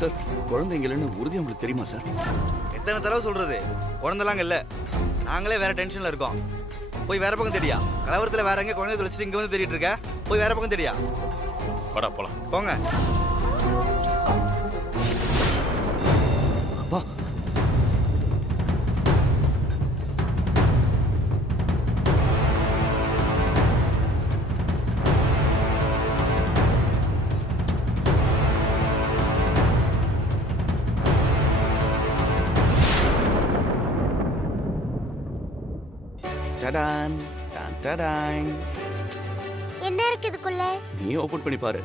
Sir குழந்தைங்க இல்லைன்னு உறுதி உங்களுக்கு தெரியுமா சார்? எத்தனை தடவை சொல்றது? குழந்தைலாங்க இல்லை, நாங்களே வேற டென்ஷன்ல இருக்கோம். போய் வேற பக்கம் தெரியா? கலவரத்தில் வேற எங்கே குழந்தை தொலைச்சிட்டு இங்கே வந்து தேடிட்டு இருக்க? போய் வேற பக்கம் தெரியா? வாடா போலாம். போங்க. அப்பா டடான் டான் டடான். என்ன இருக்கு இதுக்குள்ள? நீ ஓபன் பண்ணி பாரு.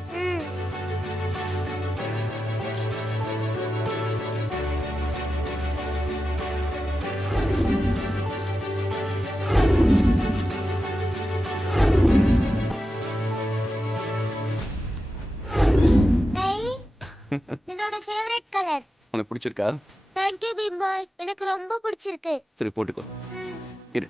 என்னோட ஃபேவரட் கலர். உனக்கு பிடிச்சிருக்கா? தேங்க் யூ பீம் பாய், எனக்கு ரொம்ப பிடிச்சிருக்கு. சரி போட்டுக்கோ. இரு.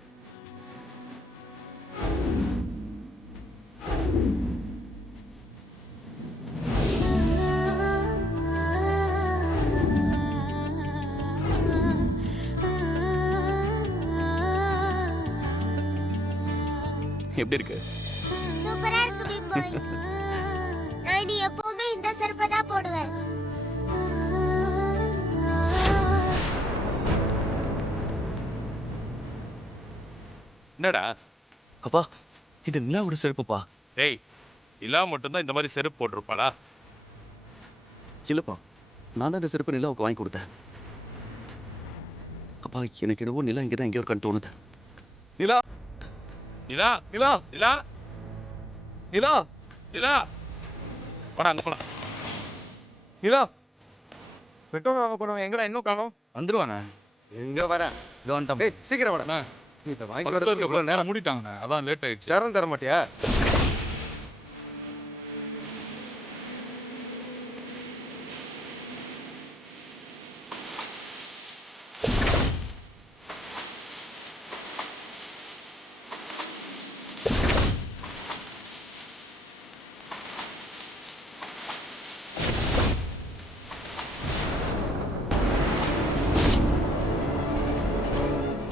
எப்படி இருக்கு? சூப்பரா இருக்கு பீம் பாய். நான் இனி எப்பவுமே இந்த செருப்பை தான் போடுவேன். என்னடா? அப்பா, இது நிலாவோட செருப்புப்பா. டேய், நிலா மட்டும்தான் இந்த மாதிரி செருப்பு போட்டிருப்பாளா? இல்லப்பா, நான் தான் இந்த செருப்பு நிலாவுக்கு வாங்கி கொடுத்தேன். அப்பா எனக்கு என்னவோ நிலா இங்கே தான் எங்கேயோ இருக்கான்னு தோணுது. நிலா நிலா நிலா நிலா நிலா நிலா, போடா அங்க போலாம். நிலா பெட்ரோல் வாங்க போனவன் எங்கடா இன்னும் காணோம்? வந்துருவானே. எங்க வரேன்? டேய் சீக்கிரம் வாடா. நீ இத வாங்கி வரதுக்கு எவ்வளவு நேரம்? மூடிட்டாங்கண்ணே, அதான் லேட் ஆயிடுச்சு. யாரும் தர மாட்டியா?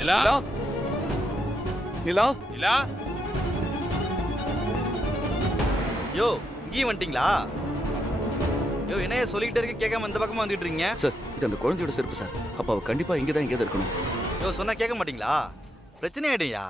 நிலா நிலா நிலா, யோ இங்கேயும் வந்துட்டீங்களா? யோ என்னைய சொல்லிக்கிட்டே இருக்கேன், கேட்காம இந்த பக்கமா வந்துட்டு இருக்கீங்க. சார் இது அந்த குழந்தையோட செருப்பு சார். அப்ப அவ கண்டிப்பா இங்கே தான் எங்கேயாவது இருக்கணும். யோ சொன்னா கேட்க மாட்டீங்களா? பிரச்சனை ஆயிடுயா.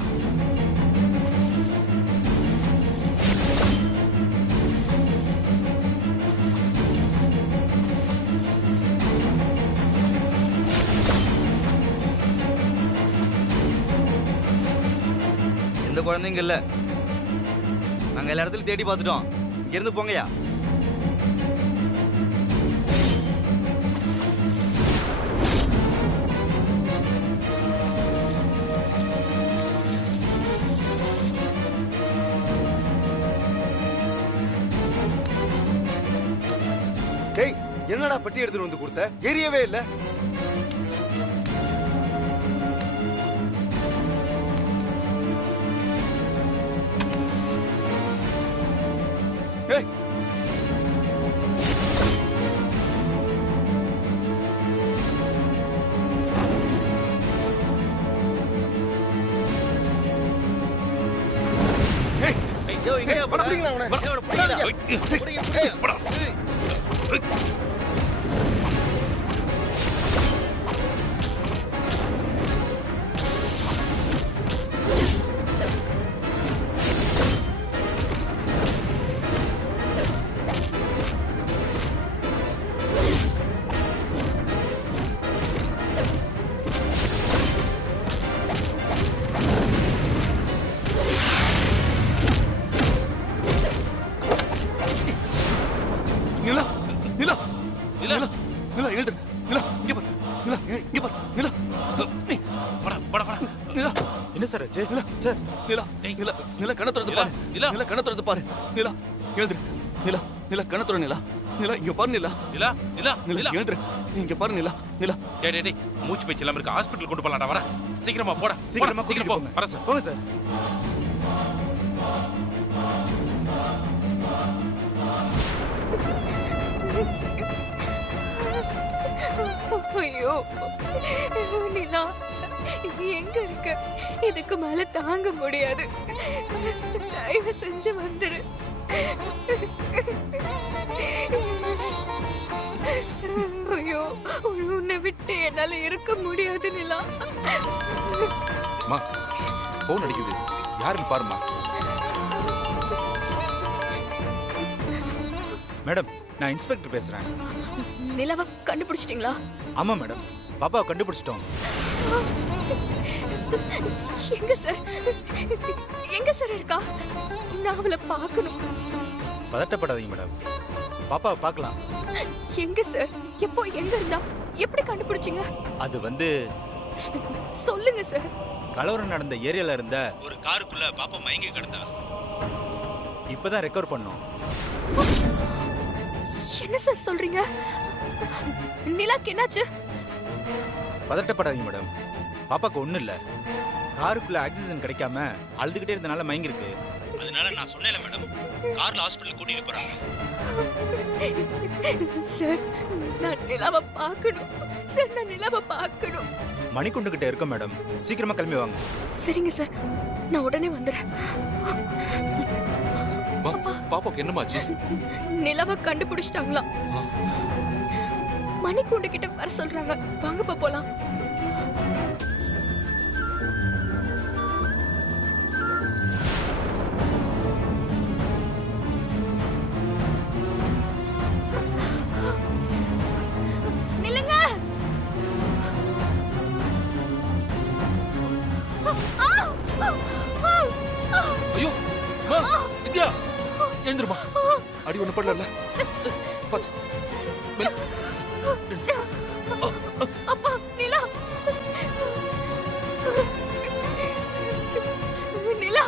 எந்த குழந்தைங்க இல்ல, நாங்க எல்லா இடத்துலயும் தேடி பார்த்துட்டோம். இங்க இருந்து போங்கயா. டேய் என்னடா பெட்டி எடுத்துட்டு வந்து கொடுத்த? ஏரியவே இல்ல. யோ இங்க போடா பிடிங்க அவனை. யோ பிடிங்க. போடா. நிலா நிலா நிலா நிலா எழுந்து. நிலா இங்க பாரு. நிலா இங்க பாரு. நிலா போடா போடா போடா. நிலா என்ன சார் ஆச்சு? நிலா சார் நிலா நிலா நிலா கண்ணை திறந்து பாரு. நிலா. நிலா கண்ணை திறந்து பாரு. நிலா எழுந்து. நிலா நிலா கண்ணை திற. நிலா நிலா இங்க பாரு. நிலா நிலா நிலா நிலா நிலா, எழுந்து. இங்க பாரு. நிலா நிலா டேய் டேய் டேய், மூச்சு பேச்சு இல்லாம இருக்கு. ஹாஸ்பிடல் கொண்டு போலாம்டா. வர சீக்கிரமா போடா. சீக்கிரமா சீக்கிரம் கூட்டிட்டு போ. போங்க. வர சார். போங்க சார். ஐயோ நிலா எங்க இருக்க? இதுக்கு மேல தாங்க முடியாது. தயவு செஞ்சு வந்துரு. ஐயோ உன்னை விட்டு என்னால இருக்க முடியாது நிலா. அம்மா ஃபோன் அடிக்குது, யாருன்னு பாருமா. மேடம், நான் இன்ஸ்பெக்டர் பேசுறேன். நிலாவை கண்டுபிடிச்சிட்டீங்களா? ஆமா மேடம், பாப்பாவை கண்டுபிடிச்சிட்டோம். எங்க சார்? எங்க சார் இருக்கா? நான் அவளை பார்க்கணும். பதட்டப்படாதீங்க மேடம், பாப்பாவை பார்க்கலாம். எங்க சார்? எப்போ எங்க இருந்தா? எப்படி கண்டுபிடிச்சீங்க? அது வந்து சொல்லுங்க சார். கலவரம் நடந்த ஏரியால இருந்த ஒரு காருக்குள்ள பாப்பா மயங்கி கிடந்தா. இப்பதான் ரெக்கவர் பண்ணோம். என்ன சார் சொல்றீங்க? நிலாக்கு என்னாச்சு? பதட்டப்படாதீங்க மேடம், பாப்பாக்கு ஒண்ணும் இல்ல. காருக்குள்ள ஆக்சிஜன் கிடைக்காம அழுதுகிட்டே இருந்தனால மயங்கிருக்கு. அதனால நான் சொன்னேன்ல மேடம், கார்ல ஹாஸ்பிடல் கூட்டிட்டு போறாங்க. சார் நான் நிலாவை பார்க்கணும். சார் நான் நிலாவை பார்க்கணும். மணிக்குண்டு கிட்ட இருக்கோம் மேடம், சீக்கிரமா கிளம்பி வாங்க. சரிங்க சார், நான் உடனே வந்துடுறேன். பாப்பாக்கு என்னமாச்சு? நிலாவை கண்டுபிடிச்சிட்டாங்களா? மணிக்கூண்டு கிட்ட வர சொல்றாங்க. வாங்கப்பா போலாம். நில்லுங்க. ஐயோ மா, வித்யா எழுந்துருமா. அடி ஒண்ணு பண்ணல. பாத்து அப்பா நிலா. நிலா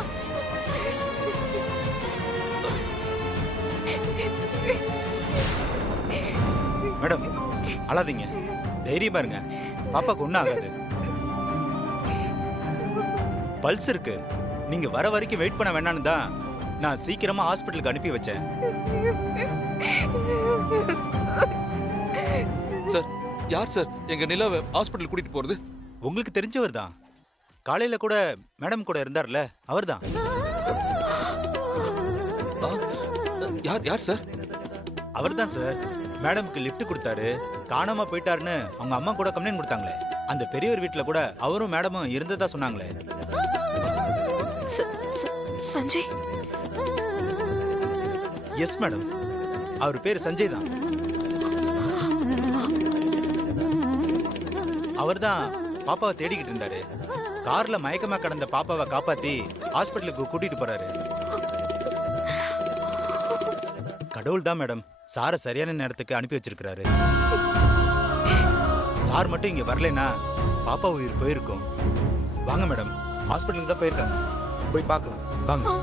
மேடம் அழாதீங்க, தைரியமா இருங்க. பாப்பாக்கு ஒண்ணும் ஆகாது. பல்ஸ் இருக்கு. நீங்க வர வரைக்கும் வெயிட் பண்ண வேண்டாம்னு தான் நான் சீக்கிரமா ஹாஸ்பிட்டலுக்கு அனுப்பி வச்சேன். சார், யார் சார் எங்க நிலாவை ஹாஸ்பிடல் கூட்டிட்டு போறது? உங்களுக்கு தெரிஞ்சவர் தான். காலையில கூட மேடம் கூட இருந்தார்ல, அவர்தான். யார் யார் சார்? அவர்தான் சார். மேடம்க்கு லிஃப்ட் கொடுத்தாரு, காணாம போயிட்டாருன்னு அவங்க அம்மா கூட கம்ப்ளைண்ட் கொடுத்தாங்களே. அந்த பெரியவர் வீட்டுல கூட அவரும் மேடமும் இருந்ததா சொன்னாங்களே. சஞ்சய்? எஸ் மேடம், அவர் பேரு சஞ்சய் தான். அவர்தான் பாப்பாவை தேடிக்கிட்டு இருந்தாரு. கார்ல மயக்கமா கடந்த பாப்பாவை காப்பாத்தி ஹாஸ்பிட்டலுக்கு கூட்டிட்டு போறாரு. கடவுள் தான் மேடம் சாரை சரியான நேரத்துக்கு அனுப்பி வச்சிருக்கிறாரு. சார் மட்டும் இங்க வரலைன்னா பாப்பா உயிர் போயிருக்கும். வாங்க மேடம், ஹாஸ்பிட்டலுக்கு தான் போயிருக்காங்க, போய் பார்க்கலாம் வாங்க.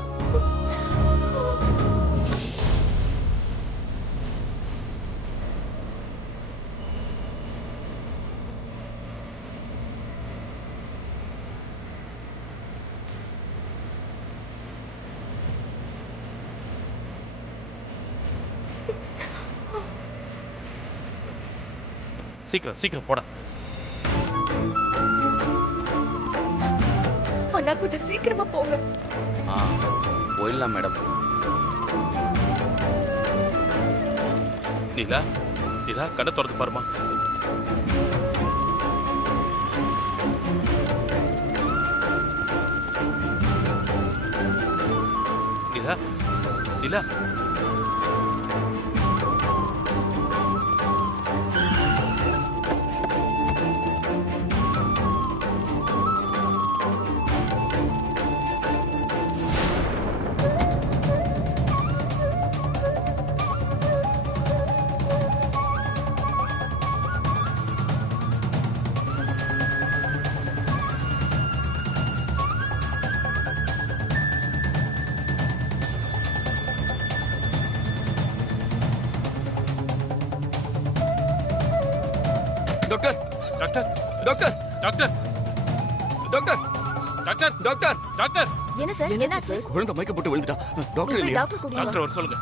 சீக்கிரம் சீக்கிரம் போட. அண்ணா கொஞ்சம் சீக்கிரமா போங்க. போயிடலாம் மேடம். நிலா, நிலா கடை திறந்து பாருமா. Nila, Nila. Doctor doctor doctor doctor doctor doctor doctor doctor. என்ன சார்? என்னாச்சு? குழந்தை மயக்கம் போட்டு விழுந்துட்டா. டாக்டர் இல்லையா? டாக்டர் கூட்டிட்டு டாக்டர் வர சொல்லுங்க.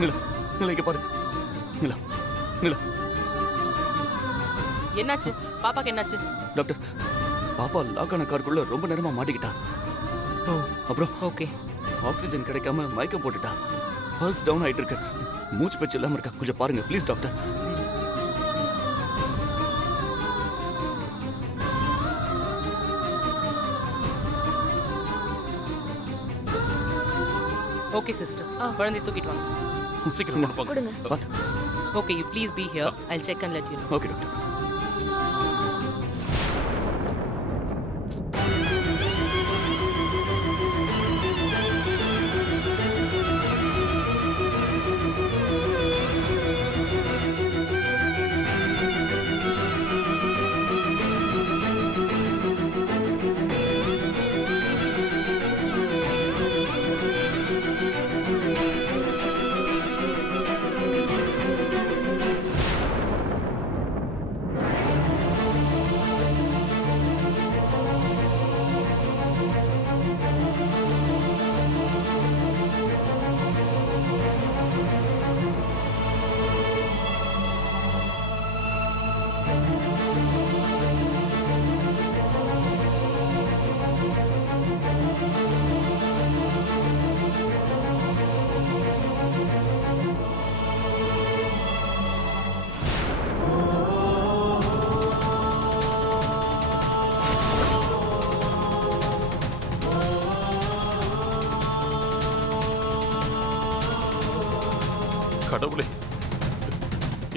நிலா நிலா இங்க பாரு. நிலா நிலா. என்னாச்சு? பாப்பாக்கு என்னாச்சு? டாக்டர், பாப்பா லாக் ஆன காருக்குள்ள ரொம்ப நேரமா மாட்டிக்கிட்டா. அப்புறம் ஓகே. ஆக்சிஜன் கிடைக்காம மயக்கம் போட்டுட்டா. பல்ஸ் டவுன் ஆயிட்டு இருக்கு. மூச்சு பேச்சு இல்லாம இருக்கா. கொஞ்சம் பாருங்க ப்ளீஸ் டாக்டர். ஓகே சிஸ்டர், குழந்தை தூக்கிட்டு வாங்க. சீக்கிரம் கொண்டு போங்க. கொடுங்க. பாத்து. Okay, you please be here. Jal check and let you know. Okay doctor. கடவுளே,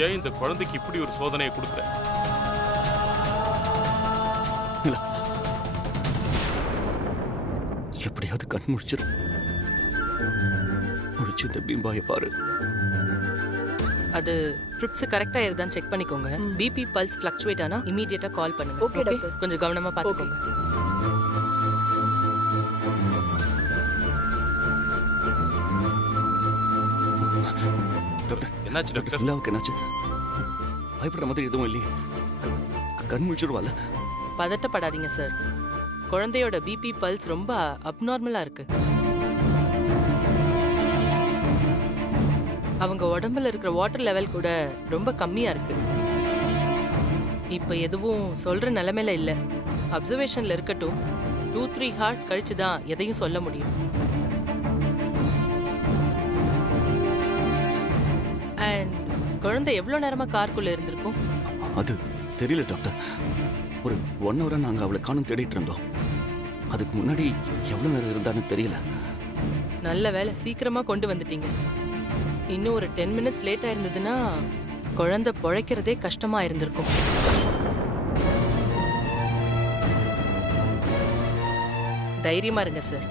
ஏன் இந்த குழந்தைக்கு இப்படி ஒரு சோதனையை கொடுக்குற? நிலா எப்படியாவது கண் முடிச்சிரு. முடிச்சு இந்த பீம்பாயை பாரு. அது ட்ரிப்ஸ் கரெக்டா இருக்குதான்னு செக் பண்ணிக்கோங்க. பிபி பல்ஸ் ஃப்ளக்சுவேட் ஆனா இமிடியேட்டா கால் பண்ணுங்க. Okay, Okay? doctor. கொஞ்சம் கவனமா பாத்துக்கோங்க. டாக்டர், என்னாச்சு டாக்டர்? நிலாவுக்கு என்னாச்சு? பயப்படுற மாதிரி எதுவும் இல்லையே. கண் முடிச்சிருவால. பதட்டப்படாதீங்க சார். குழந்தையோட பிபி பல்ஸ் ரொம்ப அப்நார்மலா இருக்கு. அவங்க உடம்புல இருக்கிற வாட்டர் லெவல் கூட ரொம்ப கம்மியா இருக்கு. இப்ப எதுவும் சொல்ற நிலைமையில இல்ல. அப்சர்வேஷன்ல இருக்கட்டும். 2-3 ஹார்ஸ் கழிச்சு தான் எதையும் சொல்ல முடியும். அண்ட் குழந்தை எவ்வளவு நேரமா காருக்குள்ள இருந்திருக்கும்? அது தெரியல டாக்டர். ஒரு 1 ஹவரா நாங்க அவளை காணும் தேடிட்டு இருந்தோம். அதுக்கு முன்னாடி எவ்வளவு நேரம் இருந்தான்னு தெரியல. நல்ல வேளை சீக்கிரமா கொண்டு வந்துட்டீங்க. இன்னும் ஒரு 10 மினிட்ஸ் லேட்டா இருந்ததுன்னா குழந்தை பொழைக்கிறதே கஷ்டமா இருந்திருக்கும். தைரியமா இருங்க சார்.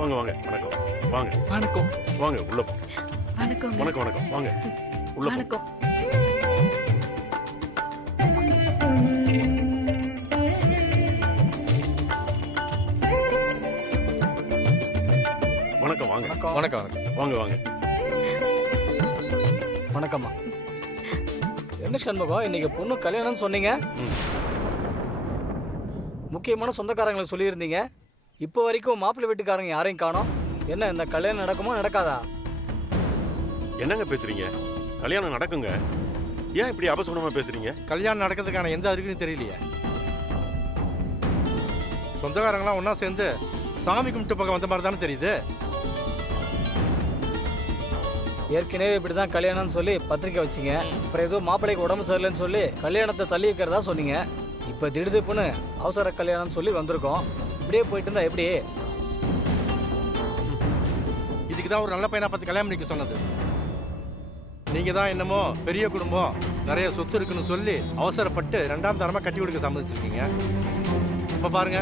வாங்க வாங்க, வணக்கம். வாங்க வணக்கம். வாங்க உள்ள போ. வணக்கம். வணக்கம் வணக்கம், வாங்க உள்ள போ. வணக்கம். வணக்கம் வாங்க. வணக்கம். வாங்க வாங்க. வணக்கம்மா. என்ன சண்முகம், இன்னைக்கு பொண்ணு கல்யாணம்னு சொன்னீங்க. முக்கியமான சொந்தக்காரங்களை சொல்லியிருந்தீங்க. இப்போ வரைக்கும் மாப்பிள்ளை வீட்டுக்காரங்க யாரையும் காணோம். என்ன இந்த கல்யாணம் நடக்குமா நடக்காதா? என்னங்க பேசுறீங்க? கல்யாணம் நடக்குங்க. ஏன் இப்படி அபசகுனமா பேசுறீங்க? கல்யாணம் நடக்கிறதுக்கான எந்த அறிகுறியும் தெரியலையே. சொந்தக்காரங்களாம் ஒன்றா சேர்ந்து சாமி கும்பிட்டு பக்கம் வந்த மாதிரி தானே தெரியுது. ஏற்கனவே இப்படி தான் கல்யாணம்னு சொல்லி பத்திரிக்கை வச்சிங்க. அப்புறம் ஏதோ மாப்பிள்ளைக்கு உடம்பு சரியில்லைன்னு சொல்லி கல்யாணத்தை தள்ளி வைக்கிறதா சொன்னீங்க. இப்போ திடீர்னு அவசர கல்யாணம்னு சொல்லி வந்திருக்கோம். இப்படியே போயிட்டு இருந்தா எப்படி? இதுக்கு தான் ஒரு நல்ல பையனை பார்த்து கல்யாணம் பண்ணிக்க சொன்னது. நீங்கள் தான் என்னமோ பெரிய குடும்பம், நிறைய சொத்து இருக்குன்னு சொல்லி அவசரப்பட்டு 2ஆம் தரமாக கட்டி கொடுக்க சம்மதிச்சிருக்கீங்க. இப்போ பாருங்க,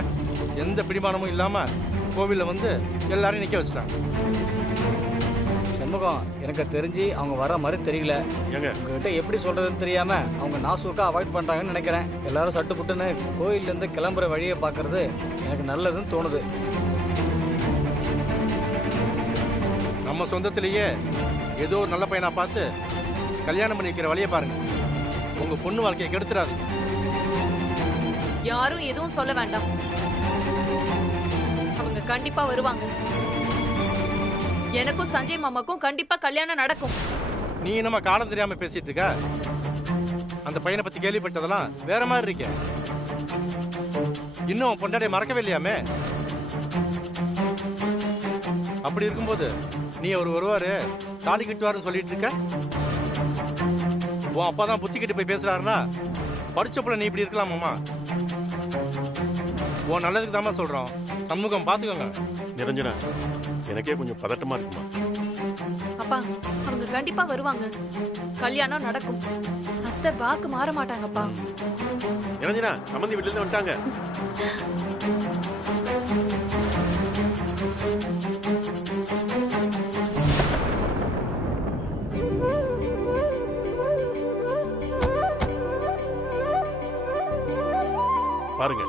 எந்த பிடிமானமும் இல்லாமல் கோவிலில் வந்து எல்லாரையும் நிற்க வச்சிட்டாங்க. சண்முகம், எனக்கு தெரிஞ்சு அவங்க வர மாதிரி தெரியல. ஏங்க உங்ககிட்ட எப்படி சொல்றதுன்னு தெரியாம அவங்க நாசூக்கா அவாய்ட் பண்றாங்கன்னு நினைக்கிறேன். எல்லாரும் சட்டு புட்டுன்னு கோயில்ல இருந்து கிளம்புற வழியை பார்க்கறது எனக்கு நல்லதுன்னு தோணுது. நம்ம சொந்தத்திலேயே ஏதோ ஒரு நல்ல பையனா பார்த்து கல்யாணம் பண்ணி வைக்கிற வழியை பாருங்க. உங்க பொண்ணு வாழ்க்கையை கெடுத்துறாது. யாரும் எதுவும் சொல்ல வேண்டாம். அவங்க கண்டிப்பா வருவாங்க. எனக்கும் சஞ்சய் மாமாக்கும் கண்டிப்பா கல்யாணம் நடக்கும். நீ என்னமா காலம் தெரியாம பேசிட்டு இருக்க? அந்த பையனை பத்தி கேள்விப்பட்டதெல்லாம் வேற மாதிரி இருக்க. இன்னும் உன் பொண்டாட்டியை மறக்கவே இல்லையாமே? அப்படி இருக்கும்போது நீ அவர் வருவாரு தாலி கட்டுவாருன்னு சொல்லிட்டு இருக்க. உன் அப்பா தான் புத்தி கட்டி போய் பேசுறாருன்னா படிச்ச புள்ள நீ இப்படி இருக்கலாமாம்மா? உன் நல்லதுக்கு தாம்மா சொல்றோம். சண்முகம் பாத்துக்கோங்க. நிரஞ்சனா, எனக்கே கொஞ்சம் பதட்டமா இருக்குமா. அப்பா அவங்க கண்டிப்பா வருவாங்க. கல்யாணம் நடக்கும். அத்தை வாக்கு மாற மாட்டாங்கப்பா. நிரஞ்சனா, சம்மந்தி வீட்டுல இருந்து வந்துட்டாங்க. பாருங்க,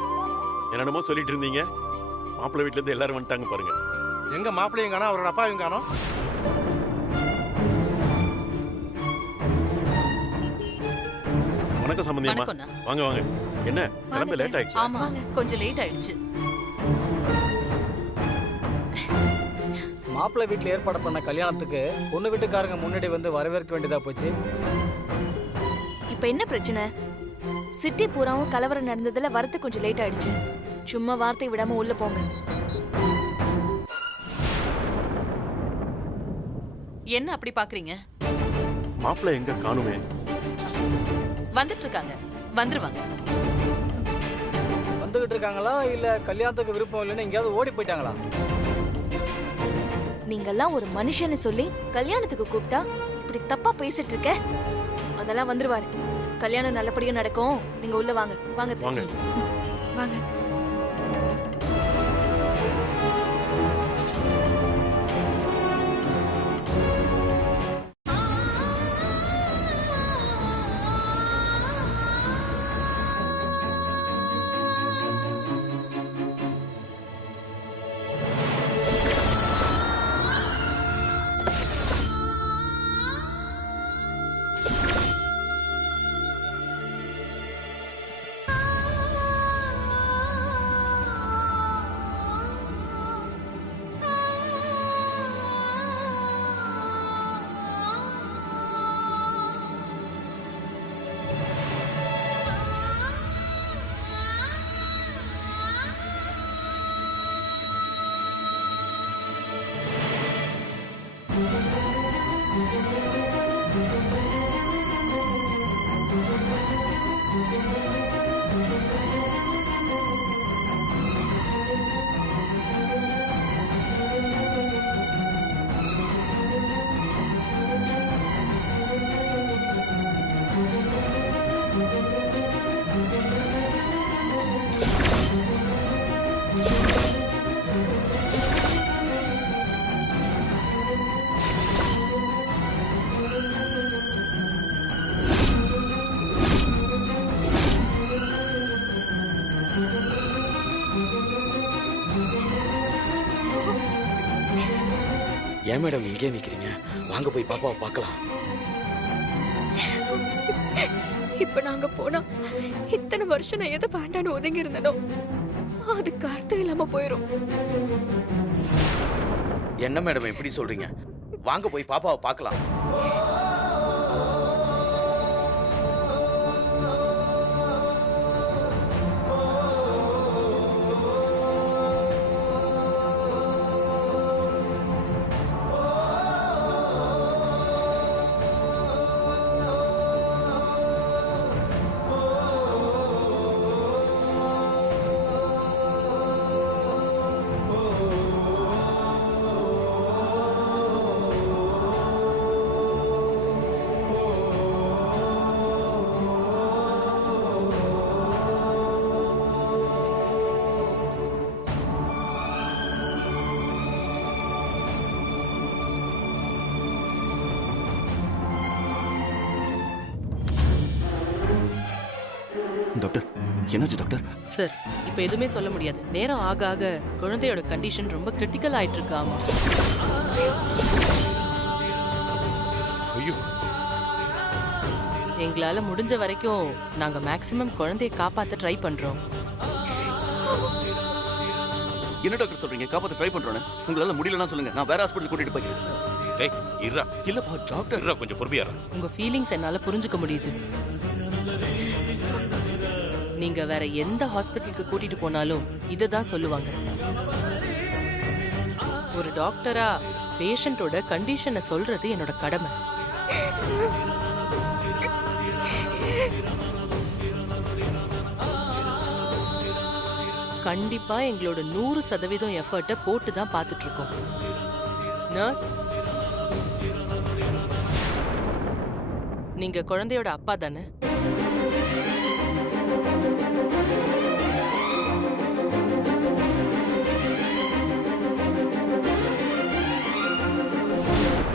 என்னென்னமோ சொல்லிட்டு இருந்தீங்க. மாப்பிள்ளை வீட்டுல இருந்து எல்லாரும் வந்துட்டாங்க பாருங்க. எங்க மாப்பிள்ளையும் காணோம், அவரோட அப்பாவையும் காணோம். வணக்கம் சம்பந்தியம்மா. வணக்கம்ண்ணா. வாங்க வாங்க. என்ன கிளம்ப லேட் ஆயிடுச்சு? ஆமா கொஞ்சம் லேட் ஆயிடுச்சு. மாப்பிள்ளை வீட்டில் ஏற்பாடு பண்ண கல்யாணத்துக்கு பொண்ணு வீட்டுக்காரங்க முன்னாடி வந்து வரவேற்க வேண்டியதா போச்சு. இப்ப என்ன பிரச்சனை? சிட்டி பூராவும் கலவரம் நடந்ததுல வரது கொஞ்சம் லேட் ஆயிடுச்சு. சும்மா வார்த்தை விடாம உள்ள போங்க. என்ன அப்படி பாக்குறீங்க? மாப்பிள்ளை எங்க காணுமே? வந்துட்டு இருக்காங்க, வந்துருவாங்க. வந்துகிட்டு இருக்காங்களா இல்ல கல்யாணத்துக்கு விருப்பம் இல்லைன்னு எங்கேயாவது ஓடி போயிட்டாங்களா? நீங்கெல்லாம் ஒரு மனுஷன்னு சொல்லி கல்யாணத்துக்கு கூப்பிட்டா இப்படி தப்பா பேசிட்டு இருக்க. அதெல்லாம் வந்துருவாரு. கல்யாணம் நல்லபடியா நடக்கும். நீங்க உள்ள வாங்க. வாங்க வாங்க. வாங்க. ஏன் மேடம் இங்கே நிக்கிறீங்க? வாங்க போய் பாப்பாவை பார்க்கலாம். இப்ப நாங்க போனா இத்தனை வருஷம் நான் எதை வேண்டான்னு ஒதுங்கி இருந்தனோ அதுக்கு அர்த்தம் இல்லாம போயிரும். என்ன மேடம் இப்படி சொல்றீங்க? வாங்க போய் பாப்பாவை பார்க்கலாம். டாக்டர், என்னாச்சு டாக்டர்? சார் இப்போ எதுவுமே சொல்ல முடியாது. நேரம் ஆக ஆக குழந்தையோட கண்டிஷன் ரொம்ப கிரிட்டிக்கல் ஆயிட்டு இருக்கு. ஆமா. ஐயோ, எங்களால முடிஞ்ச வரைக்கும் நாங்க மேக்ஸிமம் குழந்தையை காப்பாத்த ட்ரை பண்றோம். என்ன டாக்டர் சொல்றீங்க? காப்பாத்த ட்ரை பண்றோன்னு. உங்களால முடியலன்னா சொல்லுங்க, நான் வேற ஹாஸ்பிடல் கூட்டிட்டு போகிறேன். டேய் இருடா. இல்லப்பா டாக்டர். இருடா, கொஞ்சம் பொறுமையா இரு. உங்க ஃபீலிங்ஸ் என்னால புரிஞ்சுக்க முடியுது. நீங்க வேற எந்த ஹாஸ்பிட்டலுக்கு கூட்டிட்டு போனாலும் இதை தான் சொல்லுவாங்க. ஒரு டாக்டரா பேஷண்டோட கண்டிஷனை சொல்றது என்னோட கடமை. கண்டிப்பா எங்களோட 100% எஃபர்ட்டை போட்டு தான் பார்த்துட்டு இருக்கோம். நர்ஸ், நீங்க குழந்தையோட அப்பா தானே?